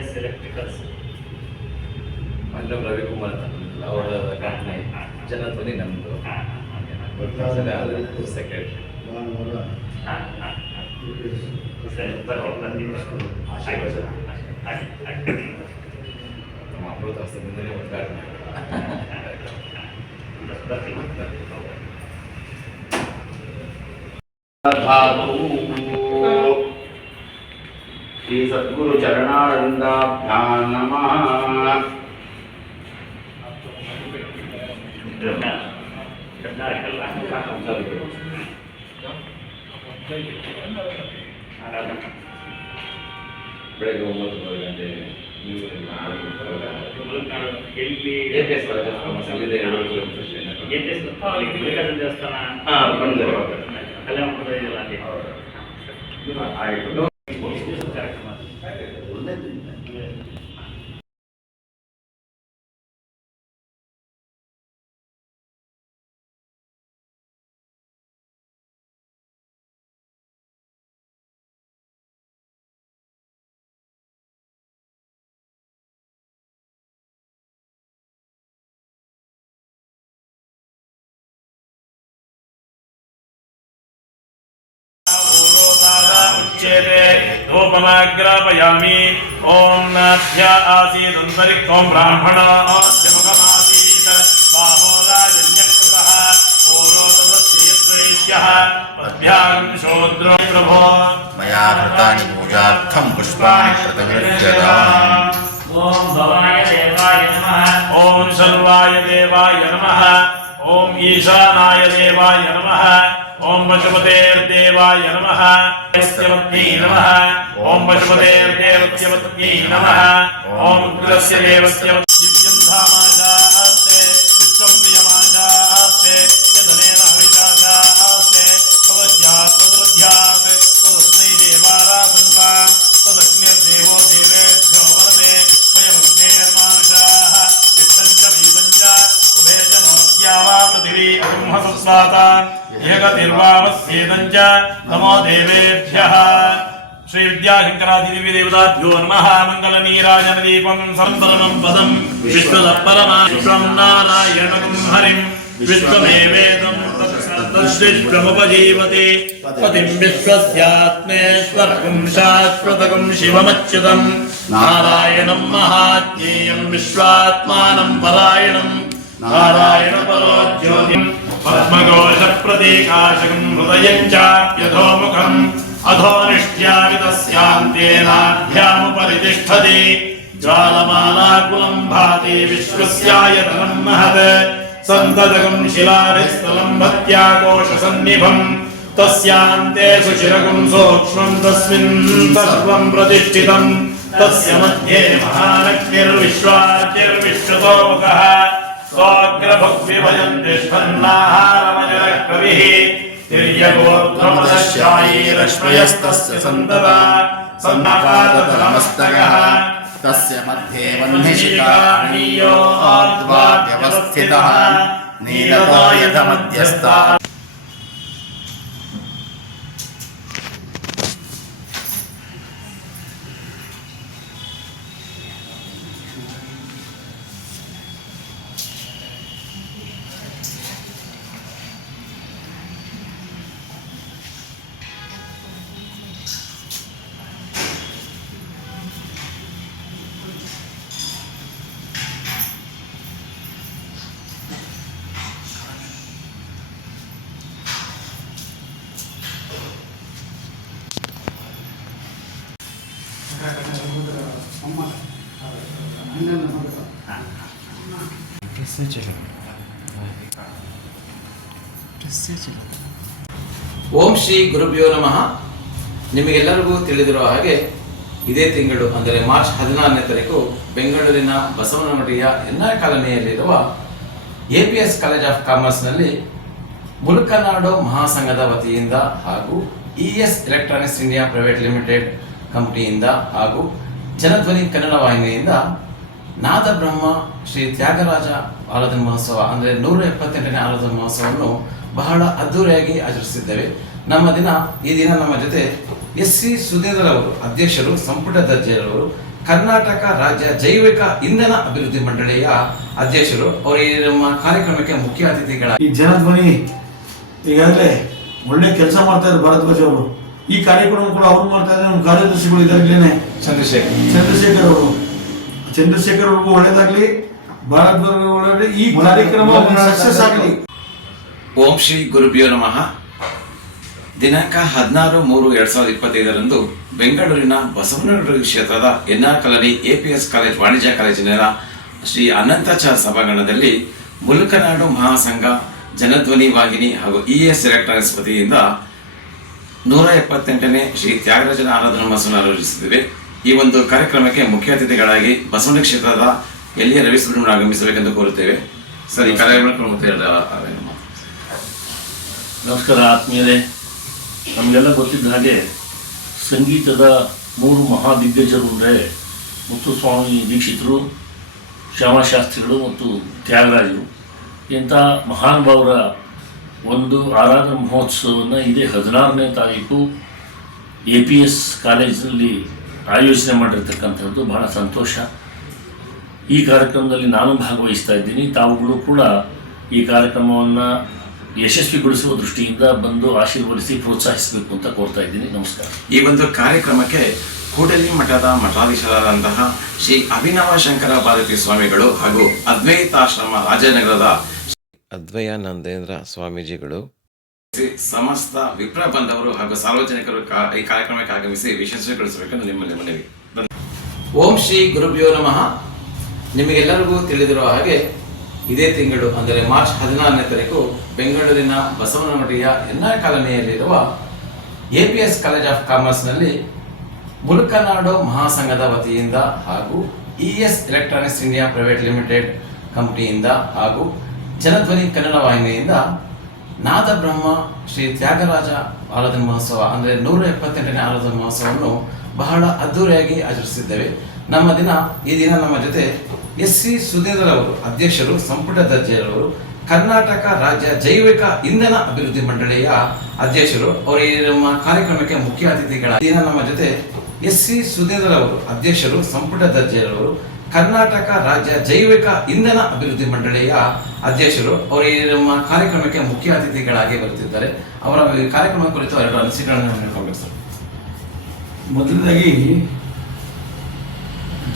S electricals ಮಲ್ಲಂ Ravikumar ಅವರ company Janadhwani ನಮ್ಮದು secretary. ನಮ್ಮ ಅಮೃತ ಹಸ್ತದಿಂದಲೇ ಉದ್ಘಾಟನೆ ಶ್ರೀ ಸದ್ಗುರು ಚರಣಾರವಿಂದಾಭ್ಯಾಂ ನಮಃ. ಬೆಳಗ್ಗೆ 9 ಗಂಟೆ ಆಯಿತು. रूपमाग्रापयामि. ओम नाभ्य आसीदन्तरिक्ष ओम ब्राह्मणाद्यमुखमासीत् बाहोराजन्यकृतः ओरोदस्यैश्वर्यः पद्भ्यां शूद्रो प्रभो मया कृतानि पूजार्थं पुष्पाणि प्रतिगृह्यताम्. ओम भवाय देवाय नमः. ओम सर्वाय देवाय नमः. ओम ईशानाय देवाय नमः. ओम पशुपतेर्देवाय नमः. यस्यवत्यै नमः. ओम पशुपतेर्देवत्यवत्यै नमः. ओम उग्रस्य देवस्य दिव्यं धामाशास्ते विश्वं प्रियमाशास्ते यदनेन हविषाशास्ते तवस्यात् तदृध्यात् तदस्मै देवारासन्ता तदग्निर्देवो देवेभ्यो वरदे स्वयमग्नेर्मानुषाः चित्तं च वीतं च उभे च नोद्या वा पृथिवी अगुंहसस्वाता एकतिर्वावस्येदं च नमो देवेभ्यः. श्री विद्याशंकरादिदेवी देवताभ्यो नमः. मंगलनीराजन दीपं संतरणं पदं विश्वदपरमाश्वं नारायणं हरिं विश्वमेवेदं तद्विश्वमुपजीवति पतिं विश्वस्यात्मेश्वरं शाश्वतं शिवमच्युतं नारायणं महाज्ञेयं विश्वात्मानं परायणं नारायणपरो ज्योतिं पद्मघोषप्रतीकाशकं हृदयं चाप्यधोमुखम् अधोनिष्ट्यामि तस्यान्तेनाभ्यामुपरि तिष्ठति ज्वालमालाकुलं भाति विश्वस्यायतनं महत् सन्ततकं शिलारिस्थलं भक्त्याकोशसन्निभं तस्यान्ते सुचिरकं सूक्ष्मं तस्मिन् सर्वं प्रतिष्ठितं तस्य मध्ये महालक्ष्मीर्विश्वाद्यर्विश्वतोमुखः स्वाग्रभक्तिभजं तिष्ठन्नाहारमजरकविः तिर्यगोर्ध्वमदश्यायीरश्मयस्तस्य सन्तता सन्नापादतलमस्तकः तस्य मध्ये वह्निशिखानीयोऽद्वाव्यवस्थितः नीलतो यथमध्यस्था. ಓಂ ಶ್ರೀ ಗುರುಭ್ಯೋ ನಮಃ. ನಿಮಗೆಲ್ಲರಿಗೂ ತಿಳಿದಿರುವ ಹಾಗೆ ಇದೇ ತಿಂಗಳು ಅಂದರೆ ಮಾರ್ಚ್ 16ನೇ ತಾರೀಕು ಬೆಂಗಳೂರಿನ ಬಸವನಗುಡಿಯ ಎನ್ಆರ್ ಕಾಲೋನಿಯಲ್ಲಿರುವ APS ಕಾಲೇಜ್ ಆಫ್ ಕಾಮರ್ಸ್ನಲ್ಲಿ ಮುಲ್ಕನಾಡು ಮಹಾಸಂಘದ ವತಿಯಿಂದ ಹಾಗೂ ES electronics India private limited ಕಂಪನಿಯಿಂದ ಹಾಗೂ ಜನಧ್ವನಿ ಕನ್ನಡ ವಾಹಿನಿಯಿಂದ ನಾದ ಬ್ರಹ್ಮ ಶ್ರೀ ತ್ಯಾಗರಾಜ ಆರಾಧನಾ ಮಹೋತ್ಸವ ಅಂದರೆ 178ನೇ ಆರಾಧನಾ ಮಹೋತ್ಸವವನ್ನು ಬಹಳ ಅದ್ದೂರಿಯಾಗಿ ಆಚರಿಸಿದ್ದೇವೆ. ಈ ದಿನ ನಮ್ಮ ಜೊತೆ SC ಸುಧೀಂದ್ರ ಅವರು ಅಧ್ಯಕ್ಷರು, ಸಂಪುಟ ದರ್ಜೆಯವರು, ಕರ್ನಾಟಕ ರಾಜ್ಯ ಜೈವಿಕ ಇಂಧನ ಅಭಿವೃದ್ಧಿ ಮಂಡಳಿಯ ಅಧ್ಯಕ್ಷರು. ಅವರು ಈ ನಮ್ಮ ಕಾರ್ಯಕ್ರಮಕ್ಕೆ ಮುಖ್ಯ ಅತಿಥಿಗಳಾಗಿ ಈ ಜನಧ್ವನಿ ಈಗಾಗಲೇ ಒಳ್ಳೆ ಕೆಲಸ ಮಾಡ್ತಾ ಇದ್ದಾರೆ ಭಾರದ್ವಾಜ್ ಅವರು. ಈ ಕಾರ್ಯಕ್ರಮ ಕೂಡ ಅವ್ರು ಮಾಡ್ತಾ ಇದ್ದಾರೆ. ನಮ್ಮ ಕಾರ್ಯದರ್ಶಿಗಳು ಇದಾಗಲೇ ಚಂದ್ರಶೇಖರ್ ಅವ್ರಿಗೂ ಒಳ್ಳೇದಾಗ್ಲಿ, ಭಾರದ್ವಾಜ್ ಒಳ್ಳೆ ಈ ಕಾರ್ಯಕ್ರಮ ಸಕ್ಸಸ್ ಆಗಲಿ. ಓಂ ಶ್ರೀ ಗುರುಭ್ಯೋ ನಮಃ. ದಿನಾಂಕ 16/3/2025 ಬೆಂಗಳೂರಿನ ಬಸವನಗುಡಿ ಕ್ಷೇತ್ರದ ಎನ್ಆರ್ ಕಾಲನಿ ಎಪಿಎಸ್ ಕಾಲೇಜ್ ವಾಣಿಜ್ಯ ಕಾಲೇಜಿನ ಶ್ರೀ ಅನಂತಾಚಾರ್ಯ ಸಭಾಂಗಣದಲ್ಲಿ ಮುಲುಕನಾಡು ಮಹಾಸಂಘ, ಜನಧ್ವನಿ ವಾಹಿನಿ ಹಾಗೂ ಇಎಸ್ ಎಲೆಕ್ಟ್ರಾನಿಕ್ಸ್ ವತಿಯಿಂದ 178ನೇ ಶ್ರೀ ತ್ಯಾಗರಾಜನ ಆರಾಧನಾ ಮಹೋತ್ಸವ ಆಯೋಜಿಸುತ್ತಿವೆ. ಈ ಒಂದು ಕಾರ್ಯಕ್ರಮಕ್ಕೆ ಮುಖ್ಯ ಅತಿಥಿಗಳಾಗಿ ಬಸವನಗುಡಿ ಕ್ಷೇತ್ರದ ಎಲ್ಲಿಯ ರವಿ ಸುಬ್ರಹ್ಮಣ್ಯ ಆಗಮಿಸಬೇಕೆಂದು ಕೋರುತ್ತೇವೆ. ಸರ್, ಈ ಕಾರ್ಯಕ್ರಮ ನಮಸ್ಕಾರ ಆತ್ಮೀಯರೇ. ನಮಗೆಲ್ಲ ಗೊತ್ತಿದ್ದ ಹಾಗೆ ಸಂಗೀತದ 3 ಮಹಾದಿಗ್ಗಜರು ಅಂದರೆ ಮುತ್ತುಸ್ವಾಮಿ ದೀಕ್ಷಿತರು, ಶ್ಯಾಮಶಾಸ್ತ್ರಿಗಳು ಮತ್ತು ತ್ಯಾಗರಾಜರು. ಇಂಥ ಮಹಾನುಭಾವರ ಒಂದು ಆರಾಧನಾ ಮಹೋತ್ಸವವನ್ನು ಇದೇ 16ನೇ ತಾರೀಕು APS ಕಾಲೇಜಿನಲ್ಲಿ ಆಯೋಜನೆ ಮಾಡಿರ್ತಕ್ಕಂಥದ್ದು ಬಹಳ ಸಂತೋಷ. ಈ ಕಾರ್ಯಕ್ರಮದಲ್ಲಿ ನಾನು ಭಾಗವಹಿಸ್ತಾ ಇದ್ದೀನಿ. ತಾವುಗಳು ಕೂಡ ಈ ಕಾರ್ಯಕ್ರಮವನ್ನು ಯಶಸ್ವಿಗೊಳಿಸುವ ದೃಷ್ಟಿಯಿಂದ ಬಂದು ಆಶೀರ್ವದಿಸಿ ಪ್ರೋತ್ಸಾಹಿಸಬೇಕು ಅಂತ ಕೋರ್ತಾ ಇದ್ದೀನಿ. ನಮಸ್ಕಾರ. ಈ ಒಂದು ಕಾರ್ಯಕ್ರಮಕ್ಕೆ ಕೂಡಲಿ ಮಠದ ಮಠಾಧೀಶರಾದಂತಹ ಶ್ರೀ ಅಭಿನವ ಶಂಕರ ಭಾರತಿ ಸ್ವಾಮಿಗಳು ಹಾಗೂ ಅದ್ವೈತಾಶ್ರಮ ರಾಜನಗರದ ಅದ್ವಯಾನಂದೇಂದ್ರ ಸ್ವಾಮೀಜಿಗಳು, ಸಮಸ್ತ ವಿಪ್ರ ಬಂಧವರು ಹಾಗೂ ಸಾರ್ವಜನಿಕರು ಈ ಕಾರ್ಯಕ್ರಮಕ್ಕೆ ಆಗಮಿಸಿ ಯಶಸ್ವಿಗೊಳಿಸಬೇಕೆಂದು ನಿಮ್ಮಲ್ಲಿ ಮನವಿ. ಓಂ ಶ್ರೀ ಗುರುಭ್ಯೋ ನಮಃ. ನಿಮಗೆಲ್ಲರಿಗೂ ತಿಳಿದಿರುವ ಹಾಗೆ ಇದೇ ತಿಂಗಳು ಅಂದರೆ ಮಾರ್ಚ್ 16ನೇ ತಾರೀಕು ಬೆಂಗಳೂರಿನ ಬಸವನಗುಡಿಯ ಎನ್ಆರ್ ಕಾಲೋನಿಯಲ್ಲಿರುವ APS ಕಾಲೇಜ್ ಆಫ್ ಕಾಮರ್ಸ್ನಲ್ಲಿ ಮುಲುಕನಾಡು ಮಹಾಸಂಘದ ವತಿಯಿಂದ ಹಾಗೂ ES electronics India private limited ಕಂಪನಿಯಿಂದ ಹಾಗೂ ಜನಧ್ವನಿ ಕನ್ನಡ ವಾಹಿನಿಯಿಂದ ನಾದ ಬ್ರಹ್ಮ ಶ್ರೀ ತ್ಯಾಗರಾಜ ಆರಾಧನಾ ಮಹೋತ್ಸವ ಅಂದರೆ 178ನೇ ಆರಾಧನಾ ಮಹೋತ್ಸವವನ್ನು ಬಹಳ ಅದ್ದೂರಿಯಾಗಿ ಆಚರಿಸಿದ್ದೇವೆ. ಈ ದಿನ ನಮ್ಮ ಜೊತೆ SC ಸುಧೀಂದ್ರ ಅವರು, ಅಧ್ಯಕ್ಷರು, ಸಂಪುಟ ದರ್ಜೆಯವರು, ಕರ್ನಾಟಕ ರಾಜ್ಯ ಜೈವಿಕ ಇಂಧನ ಅಭಿವೃದ್ಧಿ ಮಂಡಳಿಯ ಅಧ್ಯಕ್ಷರು. ಅವರು ಈ ನಮ್ಮ ಕಾರ್ಯಕ್ರಮಕ್ಕೆ ಮುಖ್ಯ ಅತಿಥಿಗಳಾಗಿ ನಮ್ಮ ಜೊತೆ SC ಸುಧೀಂದ್ರ ಅವರು, ಅಧ್ಯಕ್ಷರು, ಸಂಪುಟ ದರ್ಜೆಯವರು, ಕರ್ನಾಟಕ ರಾಜ್ಯ ಜೈವಿಕ ಇಂಧನ ಅಭಿವೃದ್ಧಿ ಮಂಡಳಿಯ ಅಧ್ಯಕ್ಷರು. ಅವರು ಈ ನಮ್ಮ ಕಾರ್ಯಕ್ರಮಕ್ಕೆ ಮುಖ್ಯ ಅತಿಥಿಗಳಾಗಿ ಬರುತ್ತಿದ್ದಾರೆ. ಅವರ ಕಾರ್ಯಕ್ರಮ ಕುರಿತು 2 ಅನಿಸಿಕೆಗಳನ್ನು ಹೇಳ್ಕೊಳ್ಬೇಕು ಸರ್. ಮೊದಲನೇದಾಗಿ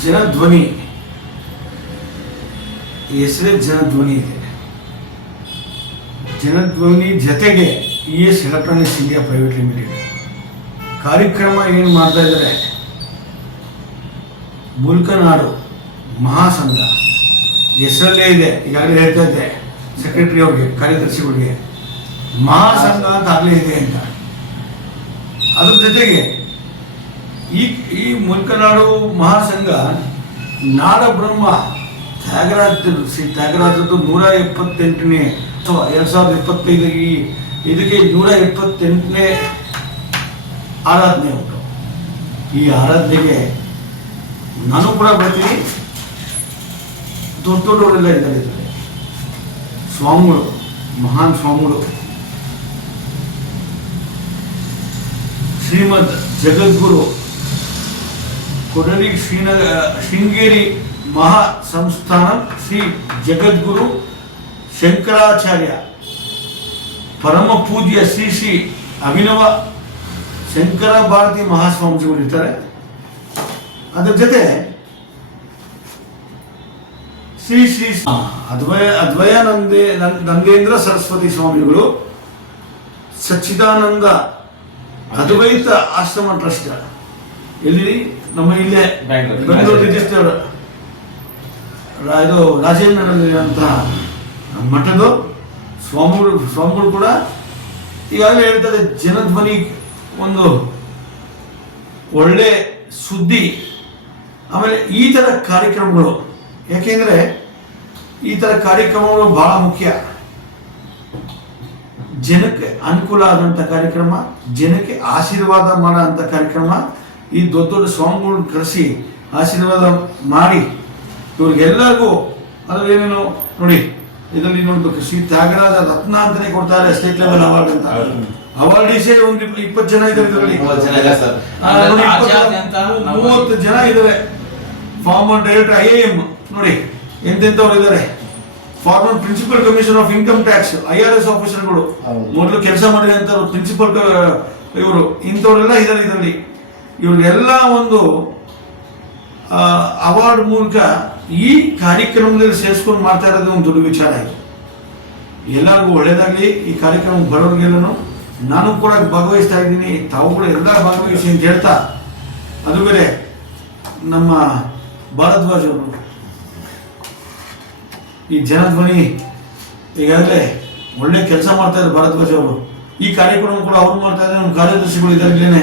ಜನಧ್ವನಿ ಹೆಸರೇ ಜನಧ್ವನಿ ಇದೆ. ಜನಧ್ವನಿ ಜೊತೆಗೆ ES electronics India private limited ಕಾರ್ಯಕ್ರಮ ಏನು ಮಾಡ್ತಾ ಇದ್ದಾರೆ, ಮುಲುಕನಾಡು ಮಹಾಸಂಘ ಹೆಸರಲ್ಲೇ ಇದೆ. ಈಗಾಗಲೇ ಹೇಳ್ತಾ ಇದ್ದೆ ಸೆಕ್ರೆಟರಿ ಅವ್ರಿಗೆ, ಕಾರ್ಯದರ್ಶಿಗಳಿಗೆ, ಮಹಾಸಂಘ ಅಂತ ಆಗಲೇ ಇದೆ ಅಂತ. ಅದ್ರ ಜೊತೆಗೆ ಈ ಮುಲುಕನಾಡು ಮಹಾಸಂಘ ನಾಡ ಬ್ರಹ್ಮ ಶ್ರೀ ತ್ಯಾಗರಾಜದ್ದು 178ನೇ 2025 ಇದಕ್ಕೆ 178ನೇ ಆರಾಧನೆ ಉಂಟು. ಈ ಆರಾಧನೆಗೆ ನಾನು ಕೂಡ ಬರ್ತೀನಿ. ದೊಡ್ಡವರೆಲ್ಲ ಇದ್ದಾರೆ. ಸ್ವಾಮಿಗಳು, ಮಹಾನ್ ಸ್ವಾಮಿಗಳು, ಶ್ರೀಮದ್ ಜಗದ್ಗುರು ಕೊಡಲಿ ಶೃಂಗೇರಿ ಮಹಾ ಸಂಸ್ಥಾನ ಶ್ರೀ ಜಗದ್ಗುರು ಶಂಕರಾಚಾರ್ಯ ಪರಮ ಪೂಜ್ಯ ಶ್ರೀ ಅಭಿನವ ಶಂಕರ ಭಾರತಿ ಮಹಾಸ್ವಾಮೀಜಿಗಳು ಇರ್ತಾರೆ. ಅದರ ಜೊತೆ ಶ್ರೀ ನಂದೇಂದ್ರ ಸರಸ್ವತಿ ಸ್ವಾಮಿಗಳು, ಸಚ್ಚಿದಾನಂದ ಅದ್ವೈತ ಆಶ್ರಮ ಟ್ರಸ್ಟ್, ಎಲ್ಲಿ ನಮ್ಮ ಇಲ್ಲೇ ಬೆಂಗಳೂರು ರಿಜಿಸ್ಟರ್ ಇದು ರಾಜೇಂದ್ರನಲ್ಲಿರುವಂತಹ ಮಠದ ಸ್ವಾಮಿಗಳು ಕೂಡ ಈಗಾಗಲೇ ಹೇಳ್ತಾರೆ. ಜನಧ್ವನಿ ಒಂದು ಒಳ್ಳೆ ಸುದ್ದಿ. ಆಮೇಲೆ ಈ ಥರ ಕಾರ್ಯಕ್ರಮಗಳು, ಯಾಕೆಂದರೆ ಈ ಥರ ಕಾರ್ಯಕ್ರಮಗಳು ಬಹಳ ಮುಖ್ಯ. ಜನಕ್ಕೆ ಅನುಕೂಲ ಆದಂಥ ಕಾರ್ಯಕ್ರಮ, ಜನಕ್ಕೆ ಆಶೀರ್ವಾದ ಮಾಡೋ ಅಂಥ ಕಾರ್ಯಕ್ರಮ. ಈ ದೊಡ್ಡ ದೊಡ್ಡ ಸ್ವಾಮಿಗಳನ್ನ ಕರೆಸಿ ಆಶೀರ್ವಾದ ಮಾಡಿ ಇವ್ರಿಗೆಲ್ಲರಿಗೂ ಅದ್ರೇನೇನು ನೋಡಿ, ಇದರಲ್ಲಿ ನೋಡ್ಬೇಕು, ಶ್ರೀ ತ್ಯಾಗರಾಜ ರತ್ನ ಅಂತಾನೆ ಕೊಡ್ತಾರೆ, ಸ್ಟೇಟ್ ಲೆವೆಲ್ ಅವಾರ್ಡ್ ಅಂತ. ಅವಾರ್ಡೀಸೇ ಒಂದು 20 ಜನ ಇದ್ದಾರೆ ಇದರಲ್ಲಿ, 30 ಜನ ಇದ್ದಾರೆ. ಫಾರ್ಮರ್ ಡೈರೆಕ್ಟರ್ IIM ನೋಡಿ ಎಂತೆಂಥವ್ರು ಇದ್ದಾರೆ, former principal commissioner of income tax IRS ಆಫೀಸರ್ಗಳು, ಮೊದಲು ಕೆಲಸ ಮಾಡಿದಂಥವ್ರು ಪ್ರಿನ್ಸಿಪಲ್ ಇವರು, ಇಂಥವರೆಲ್ಲ ಇದ್ದಾರೆ ಇದರಲ್ಲಿ. ಇವ್ರಿಗೆಲ್ಲ ಒಂದು ಅವಾರ್ಡ್ ಮೂಲಕ ಈ ಕಾರ್ಯಕ್ರಮದಲ್ಲಿ ಸೇರಿಸ್ಕೊಂಡು ಮಾಡ್ತಾ ಇರೋದು ಒಂದು ದೊಡ್ಡ ವಿಚಾರ ಆಯಿತು. ಎಲ್ಲರಿಗೂ ಒಳ್ಳೇದಾಗಲಿ. ಈ ಕಾರ್ಯಕ್ರಮ ಬರೋರಿಗೆಲ್ಲೂ ನಾನು ಕೂಡ ಭಾಗವಹಿಸ್ತಾ ಇದ್ದೀನಿ, ತಾವು ಕೂಡ ಎಲ್ಲ ಭಾಗವಹಿಸಿ ಅಂತ ಹೇಳ್ತಾ, ಅದು ಬೇರೆ ನಮ್ಮ ಭಾರದ್ವಾಜ್ ಅವರು ಈ ಜನಧ್ವನಿ ಈಗಾಗಲೇ ಒಳ್ಳೆ ಕೆಲಸ ಮಾಡ್ತಾ ಇದ್ದಾರೆ ಭಾರದ್ವಾಜ್ ಅವರು. ಈ ಕಾರ್ಯಕ್ರಮ ಕೂಡ ಅವ್ರು ಮಾಡ್ತಾ ಇದ್ದಾರೆ. ನಮ್ಮ ಕಾರ್ಯದರ್ಶಿಗಳು ಇದ್ದಾರೆ ಇಲ್ಲೇನೆ,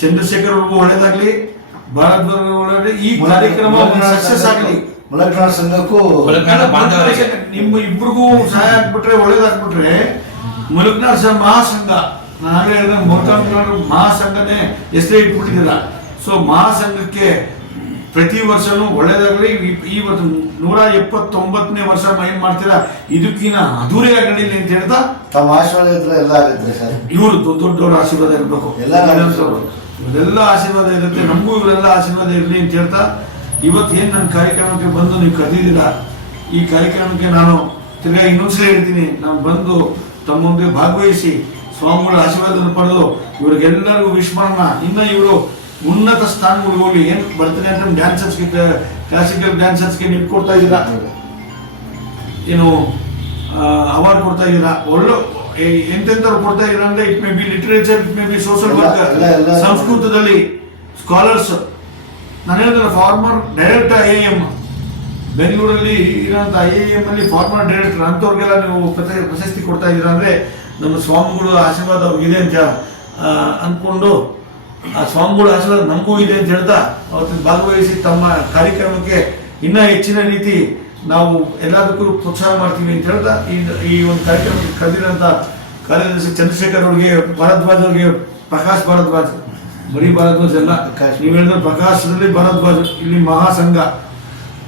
ಚಂದ್ರಶೇಖರ್ ಅವ್ರಿಗೂ ಒಳ್ಳೇದಾಗ್ಲಿ, ಭಾರದ್ವಾಜ್ ಒಳ್ಳೆ ಈ ಕಾರ್ಯಕ್ರಮ ಸಕ್ಸಸ್ ಆಗಲಿ. ಮುಲಗ್ನಾಳ ಸಂಘಕ್ಕೂ ನಿಮ್ಮ ಇಬ್ರಿಗೂ ಸಹಾಯ ಆಗ್ಬಿಟ್ರೆ ಒಳ್ಳೇದಾಗ್ಬಿಟ್ರೆ ಮುಲಗ್ನಾಳ ಮಹಾಸಂಘ, ನಾನು ಆಗಲೇ ಹೇಳಿದ ಮುಲಗ್ನಾಳ ಮಹಾಸಂಘನೇ ಹೆಸರೇ ಇಟ್ಬಿಟ್ಟಿದ್ದೀರ. ಸೊ ಮಹಾಸಂಘಕ್ಕೆ ಪ್ರತಿ ವರ್ಷನೂ ಒಳ್ಳೇದಾಗಲಿ. ಇವತ್ತು 179ನೇ ವರ್ಷ ಏನ್ ಮಾಡ್ತೀರಾ, ಇದಕ್ಕಿನ್ನ ಅಧೂರಿ ಆಗಲಿಲ್ಲ ಅಂತ ಹೇಳ್ತಾ ತಮ್ಮ ಆಶೀರ್ವಾದ ಇದ್ರೆ ಎಲ್ಲ ಆಗುತ್ತೆ ಸರ್. ಇವರು ದೊಡ್ಡವ್ರ ಆಶೀರ್ವಾದ ಇರಬೇಕು, ಇವರೆಲ್ಲ ಆಶೀರ್ವಾದ ಇರುತ್ತೆ, ನಮಗೂ ಇವರೆಲ್ಲ ಆಶೀರ್ವಾದ ಇರಲಿ ಅಂತ ಹೇಳ್ತಾ, ಇವತ್ತು ಏನು ನನ್ನ ಕಾರ್ಯಕ್ರಮಕ್ಕೆ ಬಂದು ನೀವು ಕರೆದಿದ್ದೀರಾ, ಈ ಕಾರ್ಯಕ್ರಮಕ್ಕೆ ನಾನು ತಿರ್ಗಾ ಇನ್ನೊಂದ್ಸಲ ಹೇಳ್ತೀನಿ, ನಾನು ಬಂದು ತಮ್ಮೊಂದಿಗೆ ಭಾಗವಹಿಸಿ ಸ್ವಾಮಿಗಳ ಆಶೀರ್ವಾದ ಪಡೆದು ಇವ್ರಿಗೆಲ್ಲರಿಗೂ ವಿಶ್ ಮಾಡೋಣ. ಇನ್ನು ಇವರು ಉನ್ನತ ಸ್ಥಾನಗಳಿಗೆ ಹೋಗಿ ಏನು ಬರ್ತೀನಿ ಅಂತ ಡ್ಯಾನ್ಸರ್ಸ್ಗೆ, ಕ್ಲಾಸಿಕಲ್ ಡ್ಯಾನ್ಸರ್ಸ್ಗೆ ನೀವು ಕೊಡ್ತಾ ಇದ್ದೀರಾ, ಏನು ಅವಾರ್ಡ್ ಕೊಡ್ತಾ ಇದ್ದೀರಾ, ಒಳ್ಳೆ ಎಂತೆಂಥವ್ರು ಕೊಡ್ತಾ ಇದ್ದೀರಾ ಅಂದ್ರೆ it may be literature, it may be social work, ಸಂಸ್ಕೃತದಲ್ಲಿ ಸ್ಕಾಲರ್ಸ್. ನಾನು ಹೇಳಿದ್ರೆ ಫಾರ್ಮರ್ ಡೈರೆಕ್ಟರ್ IIM ಬೆಂಗಳೂರಲ್ಲಿ ಇರೋಂಥ IIM ಅಲ್ಲಿ ಫಾರ್ಮರ್ ಡೈರೆಕ್ಟರ್ ಅಂಥವ್ರಿಗೆಲ್ಲ ನೀವು ಪ್ರಶಸ್ತಿ ಕೊಡ್ತಾ ಇದ್ದೀರಾ ಅಂದ್ರೆ ನಮ್ಮ ಸ್ವಾಮಿಗಳು ಆಶೀರ್ವಾದ ಅವ್ರಿಗಿದೆ ಅಂತ ಅಂದ್ಕೊಂಡು, ಆ ಸ್ವಾಮಿಗಳ ಆಶೀರ್ವಾದ ನಮಗೂ ಇದೆ ಅಂತ ಹೇಳ್ತಾ ಅವತ್ತು ಭಾಗವಹಿಸಿ ತಮ್ಮ ಕಾರ್ಯಕ್ರಮಕ್ಕೆ ಇನ್ನೂ ಹೆಚ್ಚಿನ ರೀತಿ ನಾವು ಎಲ್ಲದಕ್ಕೂ ಪ್ರೋತ್ಸಾಹ ಮಾಡ್ತೀವಿ ಅಂತ ಹೇಳ್ತಾ ಈ ಒಂದು ಕಾರ್ಯಕ್ರಮಕ್ಕೆ ಕರೆದಿರೋಂಥ ಕಾರ್ಯದರ್ಶಿ ಚಂದ್ರಶೇಖರ್ ಅವ್ರಿಗೆ, ಭಾರದ್ವಾಜ್ ಅವ್ರಿಗೆ, ಪ್ರಕಾಶ್ ಭಾರದ್ವಾಜ್, ಬರೀ ಭಾರದ್ವಾಜ್ ಅಲ್ಲ, ನೀವು ಹೇಳಿದ್ರೆ ಪ್ರಕಾಶದಲ್ಲಿ ಭಾರದ್ವಾಜ್, ಇಲ್ಲಿ ಮಹಾಸಂಘ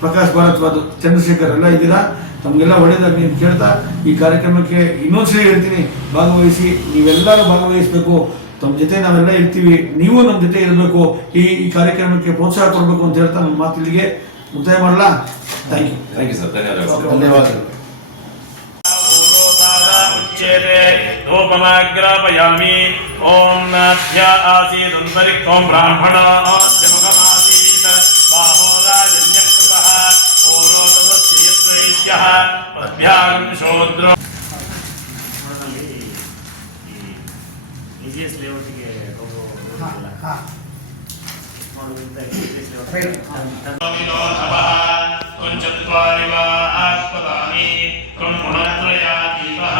ಪ್ರಕಾಶ್ ಭಾರದ್ವಾಜ್, ಚಂದ್ರಶೇಖರ್ ಎಲ್ಲ ಇದ್ದೀರಾ. ತಮಗೆಲ್ಲ ಒಳ್ಳೇದಾಗಲಿ ಅಂತ ಕೇಳ್ತಾ ಈ ಕಾರ್ಯಕ್ರಮಕ್ಕೆ ಇನ್ನೊಂದ್ಸರಿ ಹೇಳ್ತೀನಿ, ಭಾಗವಹಿಸಿ, ನೀವೆಲ್ಲರೂ ಭಾಗವಹಿಸಬೇಕು. ತಮ್ಮ ಜೊತೆ ನಾವೆಲ್ಲ ಇರ್ತೀವಿ, ನೀವು ನಮ್ಮ ಜೊತೆ ಇರಬೇಕು, ಈ ಕಾರ್ಯಕ್ರಮಕ್ಕೆ ಪ್ರೋತ್ಸಾಹ ಕೊಡಬೇಕು ಅಂತ ಹೇಳ್ತಾ ನಮ್ಮ ಮಾತಿಗೆ ಮುಕ್ತಾಯ ಮಾಡಲಾ. ಥ್ಯಾಂಕ್ ಯು ಸರ್, ಧನ್ಯವಾದಗಳು. ಧನ್ಯವಾದಗಳು. ೋಪಮಾಗ್ರಾಪಯಾಮಿ. ಓಂ ನಾಭ್ಯ ಆಸೀದಂತರಿಕ್ತಂ ಬ್ರಾಹ್ಮಣಾಸ್ಯ ಮುಖಮಾಸೀತ್ ಬಾಹೋರಾಜನ್ಯಕೃತಃ ಓರೋದಸ್ಯೈಶ್ಯಃ ಅಭ್ಯಾಗಂ ಶೂದ್ರೋ. EGS ಲೇಔಟ್ಗೆ ಹೋಗೋ ತ್ವಂಚತ್ವಾರಿ ವಾ ಆಸ್ಪದಾನಿ ತ್ವಂ ಗುಣತ್ರಯಾತೀತಃ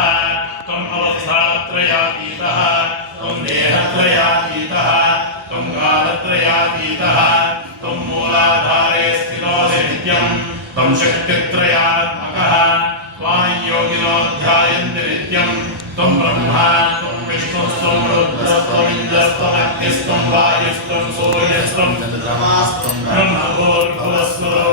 ತ್ವಂ ಅವಸ್ಥಾತ್ರಯಾತೀತಃ ತ್ವಂ ದೇಹತ್ರಯಾತೀತಃ ತ್ವಂ ಕಾಲತ್ರಯಾತೀತಃ ತ್ವಂ ಮೂಲಾಧಾರೇ ಸ್ಥಿತೋಸಿ ನಿತ್ಯಂ ತ್ವಂ ಶಕ್ತಿತ್ರಯಾತ್ಮಕಃ ತ್ವಾಂ ಯೋಗಿನೋ ಧ್ಯಾಯಂತಿ ನಿತ್ಯಂ ತ್ವಂ ಬ್ರಹ್ಮ ತ್ವಂ ವಿಷ್ಣುಸ್ತ್ವಂ ರುದ್ರಸ್ತ್ವಂ ಇಂದ್ರಸ್ತ್ವಂ ಅಗ್ನಿಸ್ತ್ವಂ ವಾಯುಸ್ತ್ವಂ ಸೂರ್ಯಸ್ತ್ವಂ ಚಂದ್ರಮಾಸ್ತ್ವಂ ಬ್ರಹ್ಮಭೂರ್ಭುವಸ್ಸುರೋ